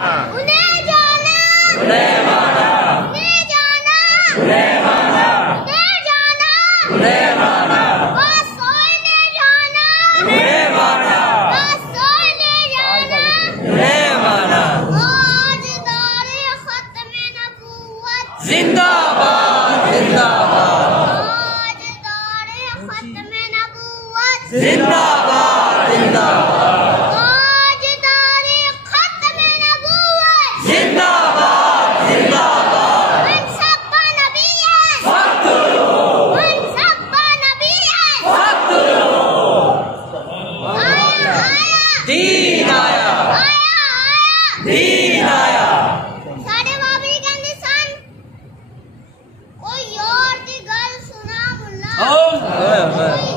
उन्हें जाना, उन्हें माना, उन्हें जाना, उन्हें माना, उन्हें जाना, उन्हें माना, बस सोए ले जाना, उन्हें माना, बस सोए ले जाना, उन्हें माना। आज दारे खत्मे नबूवत जिंदाबाद जिंदाबाद आज दारे खत्मे नबूवत जिंदाबाद जिंदाबाद आज दारे खत्मे नबूवत जिंदाबाद जिंदाबाद। मन सब्बा नबिय्यन फख्तुरू, मन सब्बा नबिय्यन फख्तुरू। आया आया दीन आया, आया दीन आया। साढ़े बाबा जी कहते सन कोई और दी गल सुना मुल्ला ओए होए।